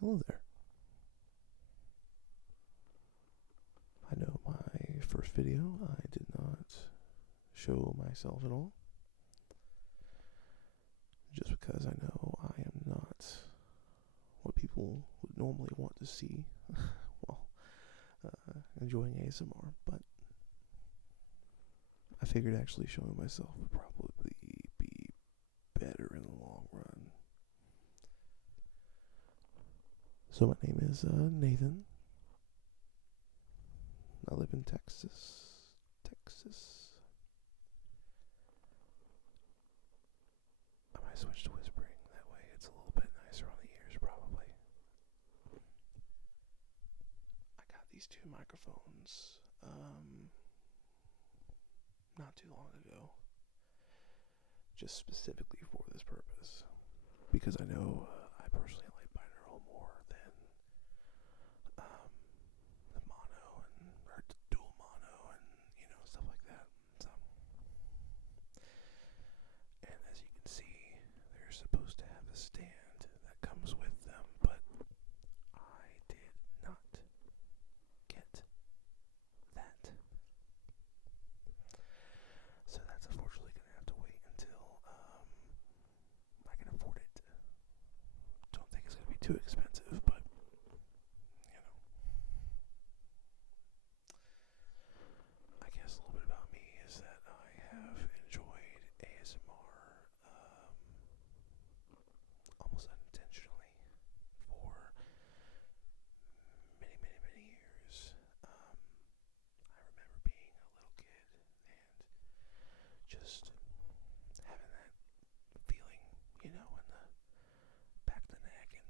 Hello there. I know my first video, I did not show myself at all. Just because I know I am not what people would normally want to see while enjoying ASMR, but I figured actually showing myself would probably be better in the long run. So my name is Nathan. I live in Texas. I might switch to whispering. That way it's a little bit nicer on the ears, probably. I got these two microphones not too long ago, just specifically for this purpose, because I know I personally like binaural more than the mono or dual mono and stuff like that. So, and as you can see, they're supposed to have a stand that comes with them, but I did not get that. So that's unfortunately going to have to wait until I can afford it. Don't think it's going to be too expensive, but I guess a little bit about me is that I have enjoyed ASMR almost unintentionally for many years. I remember being a little kid and just having that feeling, in the back of the neck and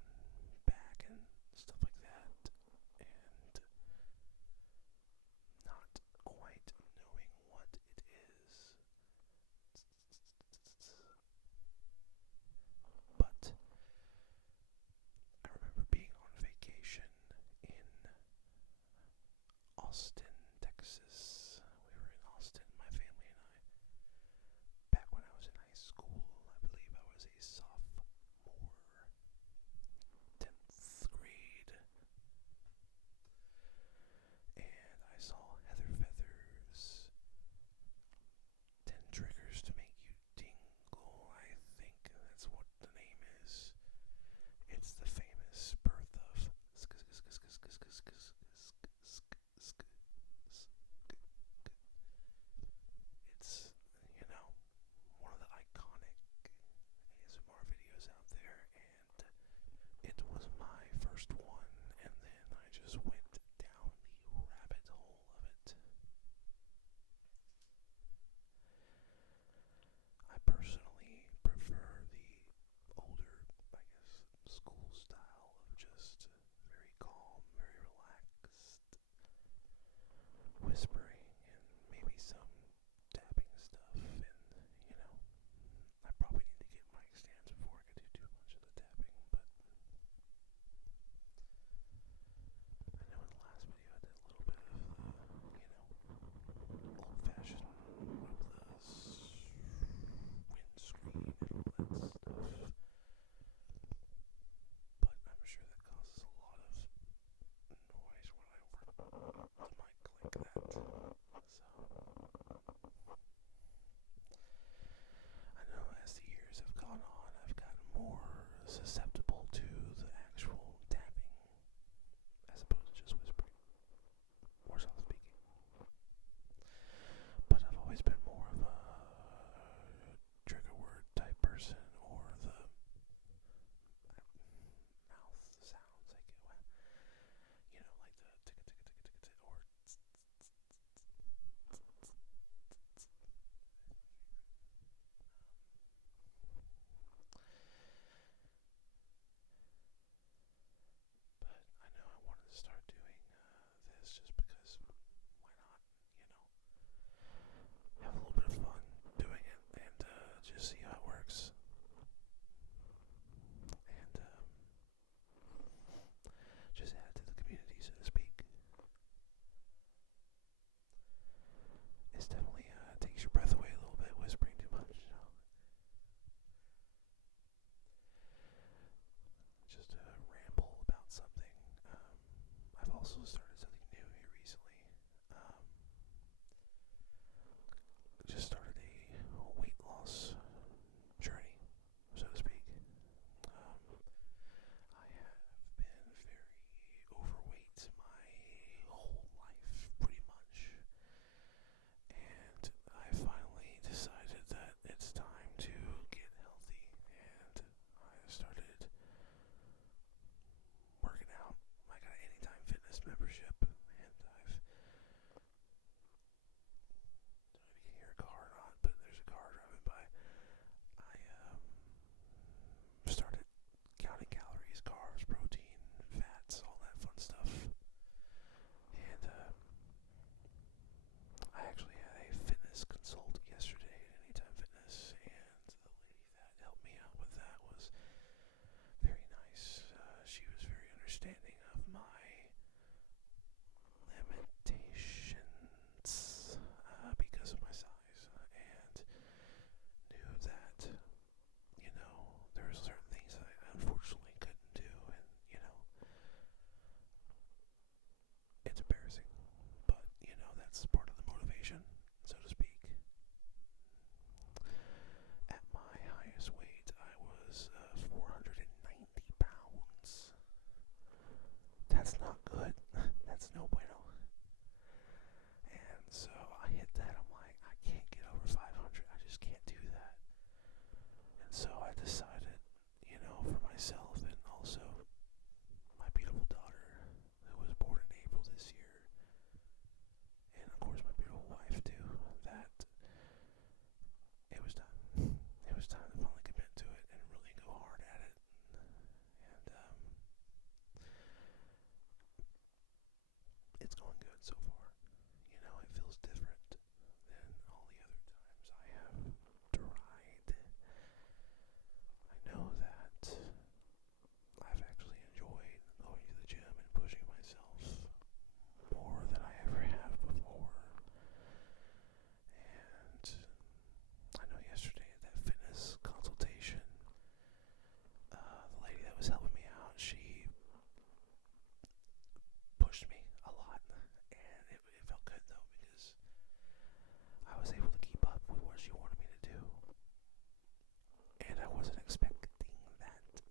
decided, for myself and also my beautiful daughter, who was born in April this year, and of course my beautiful wife too, that it was time. It was time to finally commit to it and really go hard at it. And it's going good so far. It feels different than all the other times I have tried. I know that I've actually enjoyed going to the gym and pushing myself more than I ever have before. And I know yesterday at that fitness consultation, the lady that was helping me out, she pushed me a lot, and it felt good though, because I was able to keep up with what she wanted me to do, and I wasn't expecting that.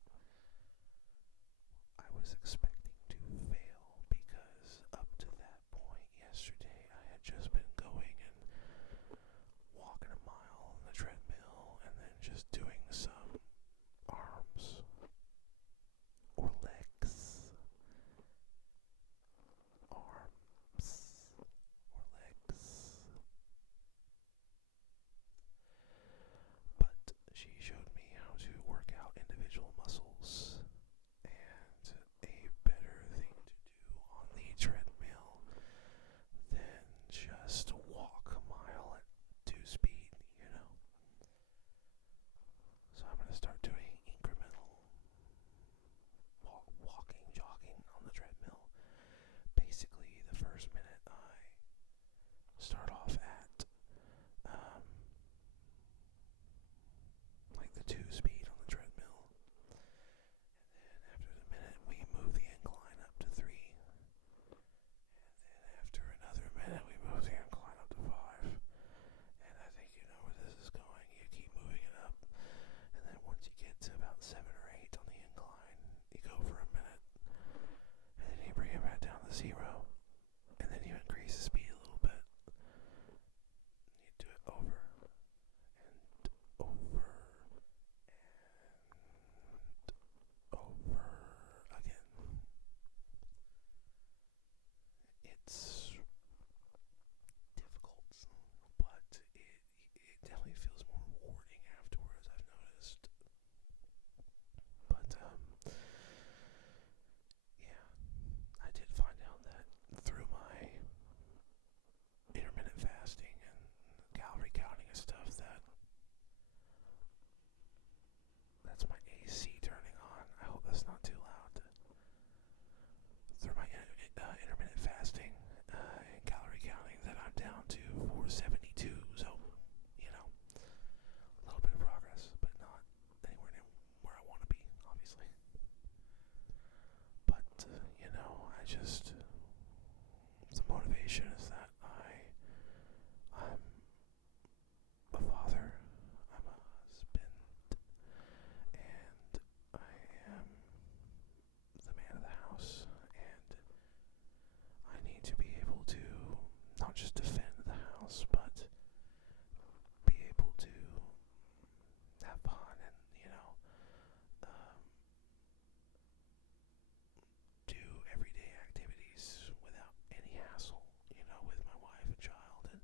I was expecting to fail, because up to that point yesterday I had just been going and walking a mile on the treadmill and then just doing some arms or legs. But she showed me how to work out individual muscles, and a better thing to do on the treadmill than just walk a mile at 2 speed. So I'm going to start doing incremental walking, jogging on the treadmill. Basically, the first minute I start off at like the 2 speed on the treadmill, and then after the minute we move the incline up to 3, and then after another minute we move the incline up to 5, and I think you know where this is going. You keep moving it up, and then once you get to about 7 or 8 on the incline, you go for a minute, and then you bring it back down to 0, and then you increase the speed a little bit. You do it over and over and over again. It's difficult, but it definitely feels more rewarding afterwards, I've noticed. But yeah, I did find out that through my intermittent fasting and calorie counting and stuff, that's my AC turning on. I hope that's not too loud. Through my intermittent fasting and calorie counting, that I'm down to 472. So, a little bit of progress, but not anywhere near where I want to be, obviously. But I just, the motivation is that I'm a father, I'm a husband, and I am the man of the house, and I need to be able to not just defend the house, but be able to have fun and, do everyday activities without any hassle, with my wife and child, and,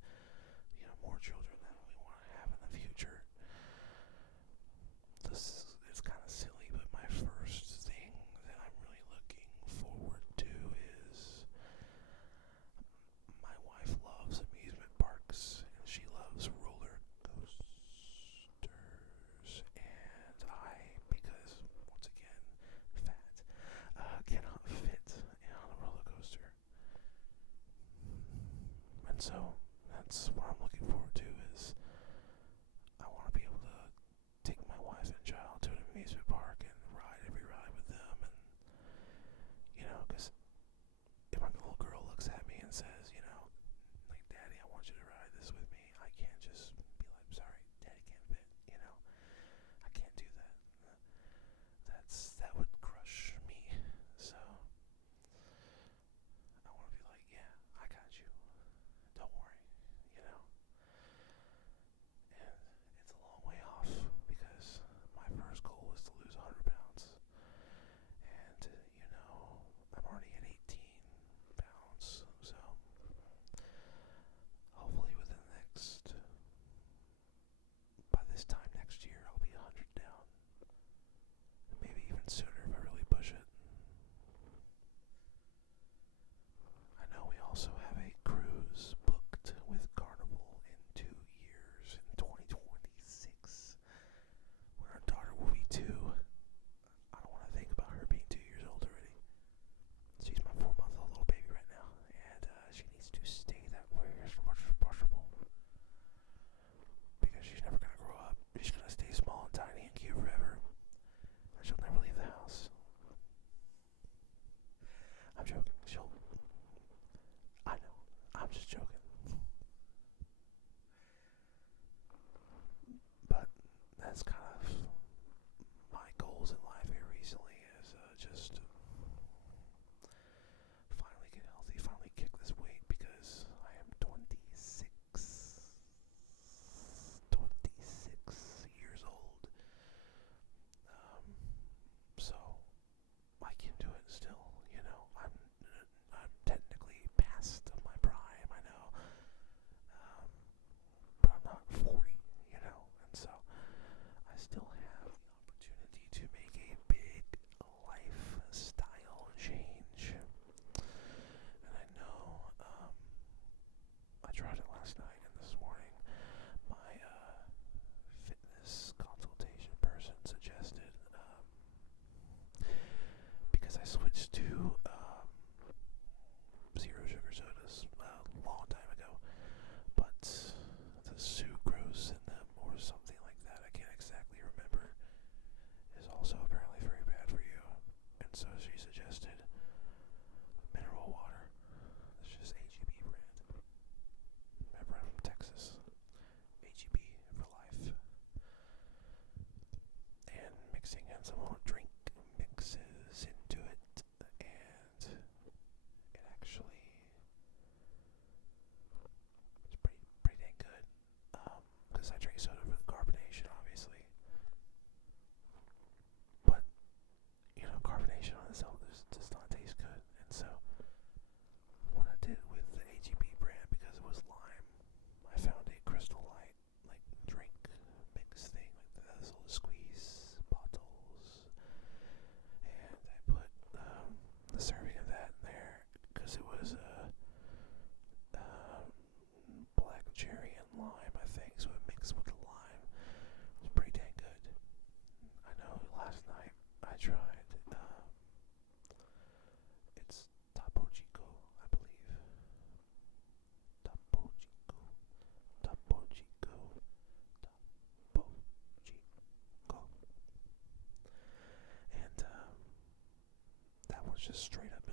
more children that we want to have in the future. It's kind of silly, but my first thing that I'm really looking forward to is my wife loves amusement parks, and she loves roller coasters, and because, once again, fat, cannot fit on a roller coaster. And so, that's what I'm looking forward to, is I want to be able to take my wife and child to an amusement park and ride every ride with them, and, because if my little girl looks at me and says, like, Daddy, I want you to ride this with me, I can't just be like, sorry, Daddy can't fit, I can't do that. That would crush me. So I want to be like, yeah, I got you. Don't worry, And it's a long way off, because my first I tried, it's Topo Chico, I believe. Topo Chico, Topo Chico, Topo Chico. And that was just straight up